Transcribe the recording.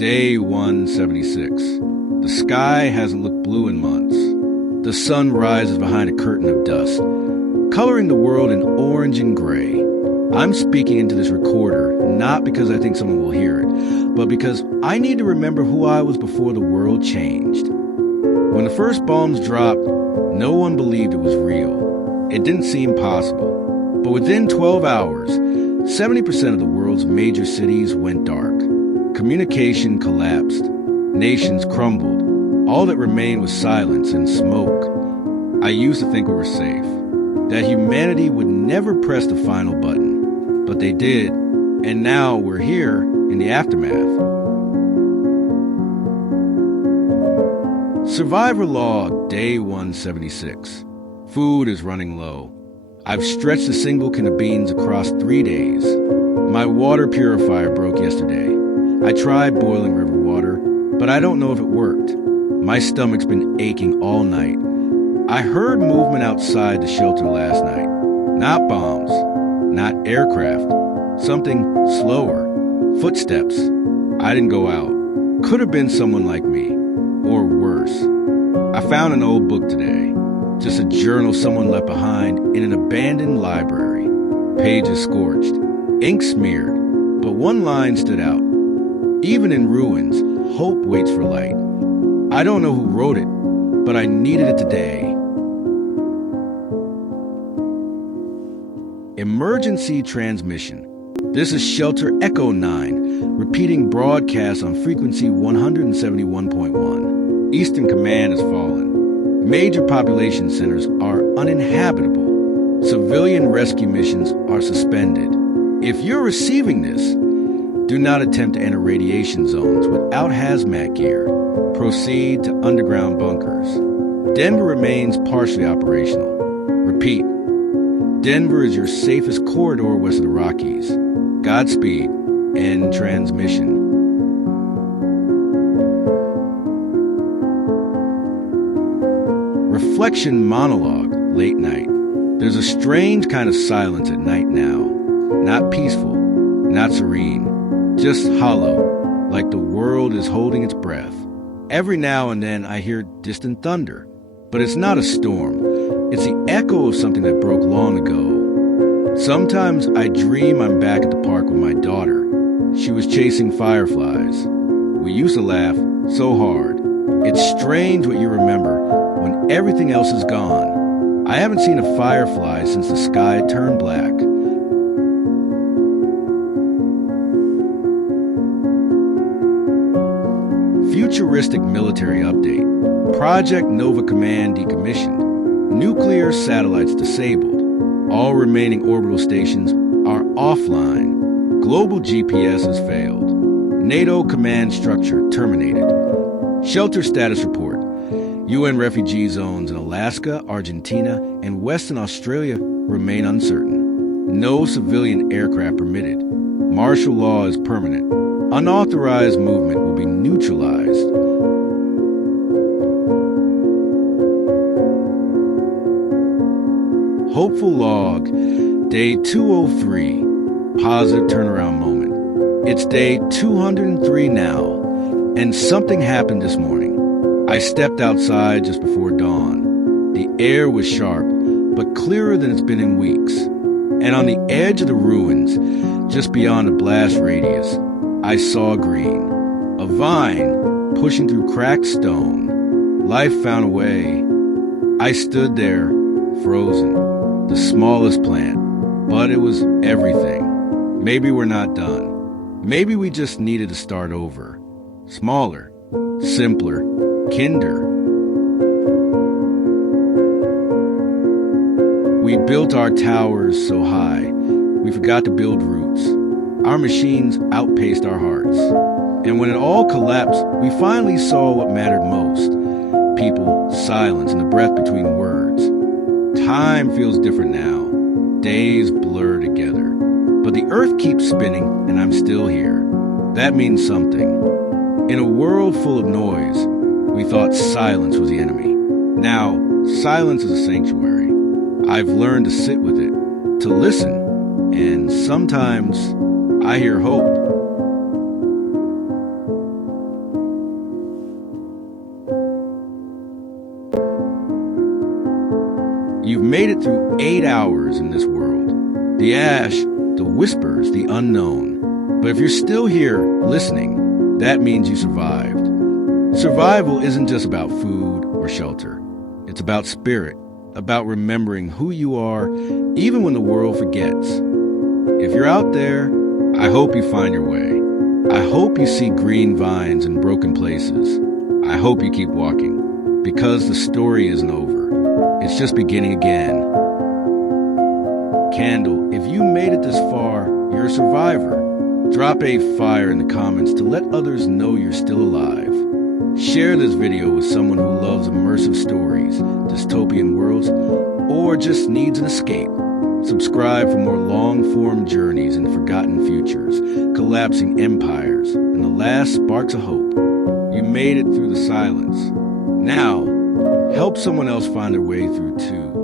Day 176. The sky hasn't looked blue in months. The sun rises behind a curtain of dust, coloring the world in orange and gray. I'm speaking into this recorder not because I think someone will hear it, but because I need to remember who I was before the world changed. When the first bombs dropped, no one believed it was real. It didn't seem possible. But within 12 hours, 70% of the world's major cities went dark. Communication collapsed. Nations crumbled. All that remained was silence and smoke. I used to think we were safe, that humanity would never press the final button. But they did, and now we're here in the aftermath. Survivor Log, Day 176. Food is running low. I've stretched a single can of beans across 3 days. My water purifier broke yesterday. I tried boiling river water, but I don't know if it worked. My stomach's been aching all night. I heard movement outside the shelter last night. Not bombs, not aircraft. Something slower. Footsteps. I didn't go out. Could have been someone like me. Or worse. I found an old book today. Just a journal someone left behind in an abandoned library. Pages scorched. Ink smeared. But one line stood out. Even in ruins, hope waits for light. I don't know who wrote it, but I needed it today. Emergency transmission. This is Shelter Echo 9, repeating broadcasts on frequency 171.1. Eastern Command has fallen. Major population centers are uninhabitable. Civilian rescue missions are suspended. If you're receiving this, do not attempt to enter radiation zones without hazmat gear. Proceed to underground bunkers. Denver remains partially operational. Repeat, Denver is your safest corridor west of the Rockies. Godspeed. End transmission. Reflection monologue, late night. There's a strange kind of silence at night now. Not peaceful, not serene, just hollow, like the world is holding its breath. Every now and then I hear distant thunder, but it's not a storm. It's the echo of something that broke long ago. Sometimes I dream I'm back at the park with my daughter. She was chasing fireflies. We used to laugh so hard. It's strange what you remember when everything else is gone. I haven't seen a firefly since the sky turned black. Futuristic military update. Project Nova Command decommissioned. Nuclear satellites disabled. All remaining orbital stations are offline. Global GPS has failed. NATO command structure terminated. Shelter status report. UN refugee zones in Alaska, Argentina, and Western Australia remain uncertain. No civilian aircraft permitted. Martial law is permanent. Unauthorized movement will be neutralized. Hopeful log, day 203, positive turnaround moment. It's day 203 now, and something happened this morning. I stepped outside just before dawn. The air was sharp, but clearer than it's been in weeks. And on the edge of the ruins, just beyond the blast radius, I saw green. A vine pushing through cracked stone. Life found a way. I stood there, frozen. The smallest plant, but it was everything. Maybe we're not done. Maybe we just needed to start over. Smaller, simpler, kinder. We built our towers so high, we forgot to build roots. Our machines outpaced our hearts. And when it all collapsed, we finally saw what mattered most. People, silence, and the breath between words. Time feels different now. Days blur together. But the earth keeps spinning, and I'm still here. That means something. In a world full of noise, we thought silence was the enemy. Now, silence is a sanctuary. I've learned to sit with it, to listen, and sometimes I hear hope. You've made it through 8 hours in this world. The ash, the whispers, the unknown. But if you're still here listening, that means you survived. Survival isn't just about food or shelter. It's about spirit, about remembering who you are, even when the world forgets. If you're out there, I hope you find your way. I hope you see green vines and broken places. I hope you keep walking, because the story isn't over. It's just beginning again. Candle, if you made it this far, you're a survivor. Drop a fire in the comments to let others know you're still alive. Share this video with someone who loves immersive stories, dystopian worlds, or just needs an escape. Subscribe for more long-form journeys into forgotten futures, collapsing empires, and the last sparks of hope. You made it through the silence. Now, help someone else find their way through too.